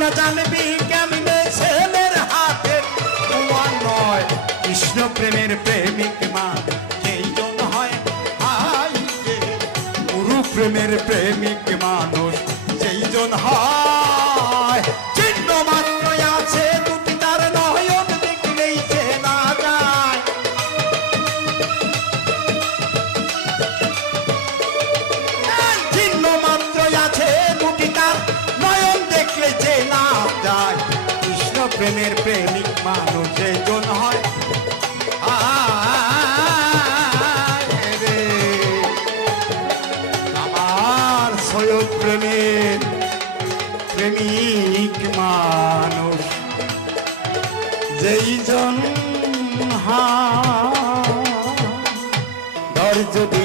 না জানবি কেমনে ছেলের হাতে তোমার নয় কৃষ্ণ প্রেমের প্রেমিক মা যেই জন হয় হাই রে গুরু প্রেমের প্রেমিক মানুষ যেই জন হয় চিহ্ন মাত্র আছে দুটি তার নয়ন দেখলেই চেনা যায় চিহ্ন মাত্র আছে দুটি তার নয়ন দেখলে চেনা যায় কৃষ্ণ প্রেমের প্রেমিক মানুষ যেই জন হয় রে আমার সৈয়দ প্রেমের প্রেমিক মানুষ যেই জন হয় যদি